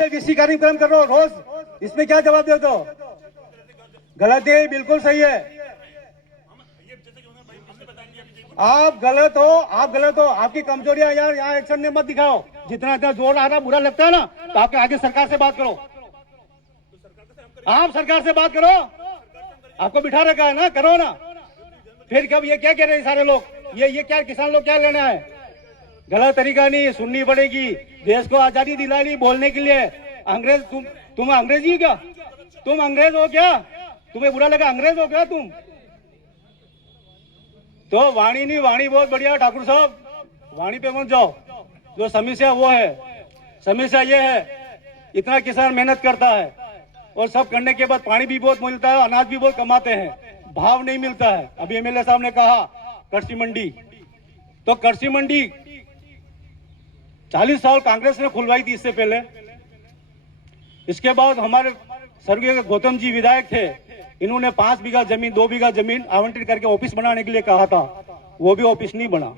किसी कार्यक्रम कर रहे हो रोज, इसमें क्या जवाब दे दो? गलत है, बिल्कुल सही है। आप गलत हो, आप गलत हो। आपकी कमजोरियां यार यहाँ एक्शन में मत दिखाओ। जितना इतना जोर आ रहा बुरा लगता है ना, तो आपके आगे सरकार से बात करो। आप सरकार से बात करो, आपको बिठा रखा है ना, करो ना। फिर कब ये क्या कह रहे हैं सारे लोग, ये क्या किसान लोग क्या लेना है? गलत तरीका नहीं, सुननी पड़ेगी। देश को आजादी दिलानी बोलने के लिए अंग्रेज, तुम अंग्रेजी क्या? तुम अंग्रेज हो क्या? तुम्हें बुरा लगा अंग्रेज हो क्या तुम? तो वाणी नहीं, वाणी बहुत बढ़िया ठाकुर साहब, वाणी पे मत जाओ। जो समस्या वो है, समस्या ये है, इतना किसान मेहनत करता है और सब करने के बाद पानी भी बहुत मिलता है, अनाज भी बहुत कमाते हैं, भाव नहीं मिलता है। अभी एमएलए साहब ने कहा कृषि मंडी, तो कृषि मंडी 40 साल कांग्रेस ने खुलवाई थी इससे पहले। इसके बाद हमारे स्वर्गीय गौतम जी विधायक थे, इन्होंने 5 बीघा जमीन 2 बीघा जमीन आवंटित करके ऑफिस बनाने के लिए कहा था, वो भी ऑफिस नहीं बना।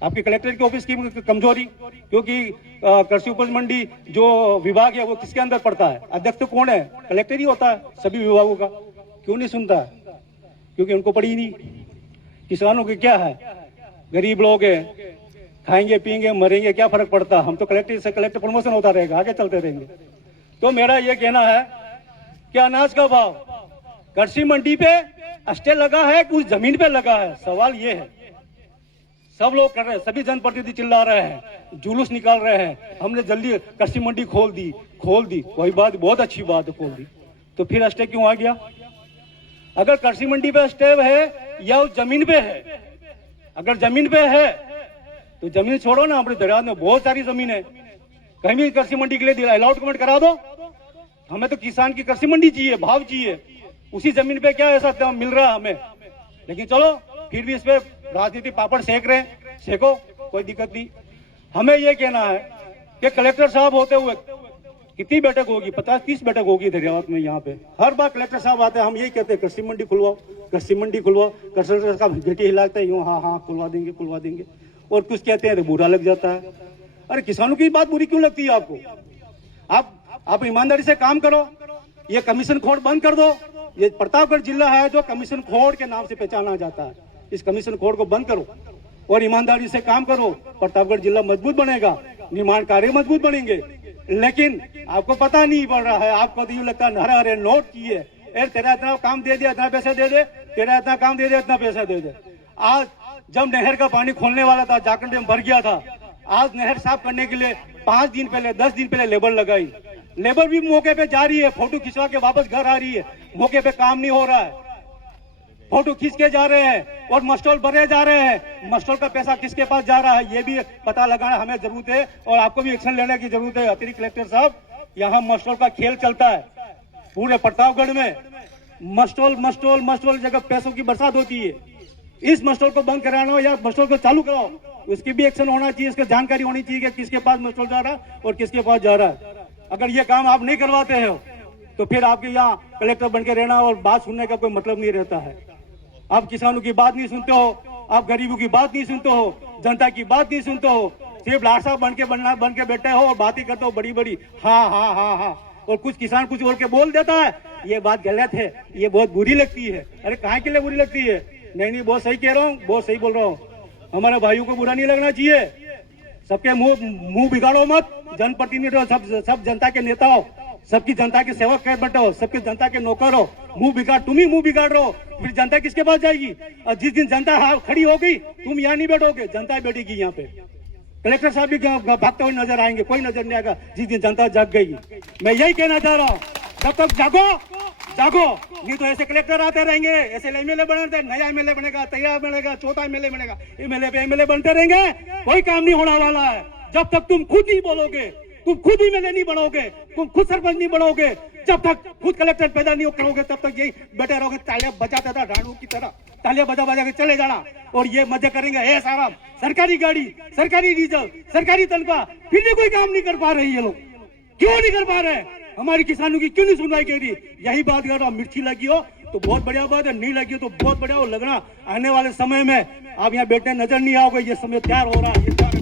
आपके कलेक्टर के ऑफिस की कमजोरी, क्योंकि कृषि उपज मंडी जो विभाग है वो किसके अंदर पड़ता है? अध्यक्ष तो कौन है? कलेक्टर ही होता है सभी विभागों का। क्यों नहीं सुनता है? क्योंकि उनको पड़ी नहीं। किसानों के क्या है, गरीब लोग हैं, खाएंगे पिएंगे मरेंगे, क्या फर्क पड़ता? हम तो कलेक्टर से कलेक्टर प्रमोशन होता रहेगा, आगे चलते रहेंगे। तो मेरा ये कहना है कि अनाज का भाव कृषि मंडी पे स्टे लगा है, कुछ जमीन पे लगा है? सवाल ये है। सब लोग कर रहे हैं, सभी जनप्रतिनिधि चिल्ला रहे हैं, जुलूस निकाल रहे हैं, हमने जल्दी कृषि मंडी खोल दी। कोई बात, बहुत अच्छी बात है, खोल दी, तो फिर स्टे क्यों आ गया? अगर कृषि मंडी पे स्टे है या उस जमीन पे है, अगर जमीन पे है तो जमीन छोड़ो ना। हमारे दरिया में बहुत सारी जमीन है, कहीं भी कृषि मंडी के लिए अलॉटमेंट करा दो। हमें तो किसान की कृषि मंडी चाहिए, भाव चाहिए। उसी जमीन पे क्या ऐसा मिल रहा है हमें? लेकिन चलो फिर भी इस पे राजनीति पापड़ सेक रहे हैं, सेको, कोई दिक्कत नहीं। हमें यह कहना है कि कलेक्टर साहब होते हुए कितनी बैठक होगी? 50-30 बैठक होगी दरियावत में। यहाँ पे हर बार कलेक्टर साहब आते हैं, हम यही कहते हैं कृषि मंडी खुलवाओ, कृषि मंडी खुलवाओ। कलेक्टर साहब घटी हिलाते हैं यूँ, हाँ खुलवा देंगे। और कुछ कहते हैं तो बुरा लग जाता है। अरे किसानों की बात बुरी क्यों लगती है आपको? आप ईमानदारी से काम करो, ये कमीशन खोड़ बंद कर दो। ये प्रतापगढ़ जिला है जो कमीशन खोड़ के नाम से पहचाना जाता है, इस कमीशन खोड़ को बंद करो और ईमानदारी से काम करो। प्रतापगढ़ जिला मजबूत बनेगा, निर्माण कार्य मजबूत बनेंगे। लेकिन आपको पता नहीं पड़ रहा है, आपको तो यूं लगता है हरे नोट किए, तेरा इतना काम दे दिया इतना पैसा दे दे, तेरा इतना काम दे दिया इतना पैसा दे दे। आज जब नहर का पानी खोलने वाला था, जाखंड में भर गया था, आज नहर साफ करने के लिए 5 दिन पहले 10 दिन पहले लेबर लगाई। लेबर भी मौके पे जा रही है, फोटो खिंचवा के वापस घर आ रही है, मौके पे काम नहीं हो रहा है, फोटो खींच के जा रहे हैं और मस्टॉल भरे जा रहे हैं। मस्टॉल का पैसा किसके पास जा रहा है ये भी पता लगाना हमें जरूरत है और आपको भी एक्शन लेने की जरूरत है। अतिरिक्त कलेक्टर साहब, यहाँ मस्टॉल का खेल चलता है पूरे प्रतापगढ़ में। मस्टॉल जगह पैसों की बरसात होती है। इस मस्टॉल को बंद कराना या मस्टॉल को चालू कराओ, उसकी भी एक्शन होना चाहिए, इसकी जानकारी होनी चाहिए कि किसके पास मस्टॉल जा रहा है और किसके पास जा रहा है। अगर ये काम आप नहीं करवाते हो तो फिर आपके यहाँ कलेक्टर बन के रहना और बात सुनने का कोई मतलब नहीं रहता है। आप किसानों की बात नहीं सुनते हो, आप गरीबों की बात नहीं सुनते हो, जनता की बात नहीं सुनते हो, सिर्फ लाशा बन के बैठे हो और बातें करते हो बड़ी हाँ। और कुछ किसान कुछ बोल के बोल देता है, ये बात गलत है, ये बहुत बुरी लगती है। अरे कहाँ के लिए बुरी लगती है? नहीं, बहुत सही कह रहा हूँ, बहुत सही बोल रहा हूँ। हमारे भाइयों को बुरा नहीं लगना चाहिए। सबके मुंह बिगाड़ो मत। जनप्रतिनिधि हो, सब जनता के नेता हो, सबकी जनता के सेवक कर बैठो, सबकी जनता के नौकर हो। तुम ही मुंह बिगाड़ रहे हो, फिर जनता किसके पास जाएगी? और जिस दिन जनता खड़ी हो गई, तुम यहाँ नहीं बैठोगे, जनता बैठेगी यहाँ पे। कलेक्टर साहब भी भागते हुए नजर आएंगे, कोई नजर नहीं आएगा जिस दिन जनता जाग गई। मैं यही कहना चाह रहा हूँ, जब तक जागो, नहीं तो ऐसे कलेक्टर आते रहेंगे, ऐसे एमएलए बनते, नया एमएलए बनेगा, तैयार बनेगा, चौथा एमएलए बनेगा, एमएलए पे एमएलए बनते रहेंगे, कोई काम नहीं होने वाला है। जब तक तुम खुद नहीं बोलोगे, तुम खुद एमएलए नहीं बनोगे, तुम खुद सरपंच नहीं बनोगे, जब तक खुद कलेक्टर पैदा नहीं करोगे, तब तक यही बैठे रहोगे, तालियां बजाते था राणू की तरह, तालियां बजा के चले जाना और ये मजे करेंगे ऐस आराम। सरकारी गाड़ी, सरकारी डीजल, सरकारी तनख्वाह, फिर भी कोई काम नहीं कर पा रहे ये लोग। क्यों नहीं कर पा रहे? हमारी किसानों की क्यों नहीं सुनवाई कर रही? यही बात कर रहा हूं। मिर्ची लगी हो तो बहुत बढ़िया बात है, नहीं लगी हो तो बहुत बढ़िया हो। लगना आने वाले समय में आप यहाँ बैठने नजर नहीं आओगे, ये समय तैयार हो रहा है।